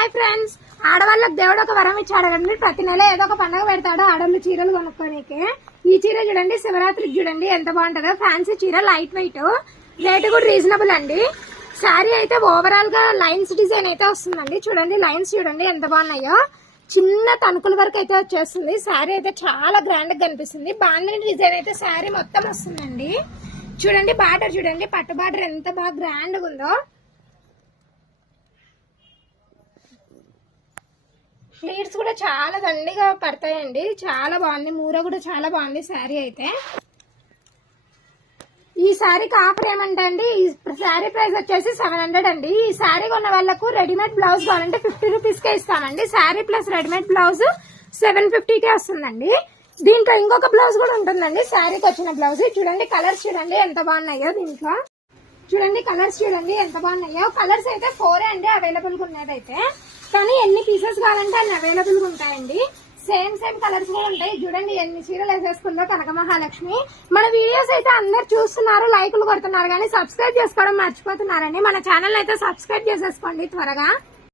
Hi friends, ఆడవాళ్ళకి దేవుడు ఒక వరం ఇచ్చాడు కదండి. ప్రతి నెల ఏదో ఒక పండుగ పెడతాడు ఆడవాళ్ళు చీరలు కొనుక్కోనికి. ఈ చీర చూడండి, శివరాత్రికి చూడండి ఎంత బాగుంటుందో. ఫ్యాన్సీ చీర, లైట్ వెయిట్, రేట్ కూడా రీజనబుల్ అండి. శారీ అయితే ఓవరాల్ గా లైన్స్ డిజైన్ అయితే వస్తుందండి. చూడండి లైన్స్ చూడండి ఎంత బాగున్నాయో. చిన్న తణుకుల వరకు అయితే వచ్చేస్తుంది. శారీ అయితే చాలా గ్రాండ్ గా కనిపిస్తుంది. బాంధని డిజైన్ అయితే శారీ మొత్తం వస్తుందండి. చూడండి బార్డర్ చూడండి, పట్టు బార్డర్ ఎంత బాగా గ్రాండ్ గా ఉందో. ప్లీట్స్ కూడా చాలా దండిగా పడతాయండి. చాలా బాగుంది, మూర కూడా చాలా బాగుంది శారీ అయితే. ఈ శారీకి ఆఫర్ ఏమంటే అండి, ఈ శారీ ప్రైస్ వచ్చేసి 700 అండి. ఈ శారీ కొన్న వాళ్ళకు రెడీమేడ్ బ్లౌజ్ కావాలంటే 50 రూపీస్ కే ఇస్తామండి. శారీ ప్లస్ రెడీమేడ్ బ్లౌజ్ 750కే వస్తుందండి. దీంట్లో ఇంకొక బ్లౌజ్ కూడా ఉంటుందండి, శారీకి వచ్చిన బ్లౌజ్. చూడండి కలర్స్ చూడండి ఎంత బాగున్నాయో. దీంట్లో చూడండి కలర్స్ చూడండి ఎంత బాగున్నాయో. కలర్స్ అయితే 4 అండి అవైలబుల్ గా ఉన్నదైతే, కానీ ఎన్ని పీసెస్ కావాలంటే అన్ని అవైలబుల్ గా ఉంటాయండి. సేమ్ కలర్స్ కూడా ఉంటాయి. చూడండి ఎన్ని చీరలు వేసేసుకుందో కనక మహాలక్ష్మి. మన వీడియోస్ అయితే అందరు చూస్తున్నారు, లైకులు కొడుతున్నారు, కానీ సబ్స్క్రైబ్ చేసుకోవడం మర్చిపోతున్నారండి. మన ఛానల్ అయితే సబ్స్క్రైబ్ చేసేసుకోండి త్వరగా.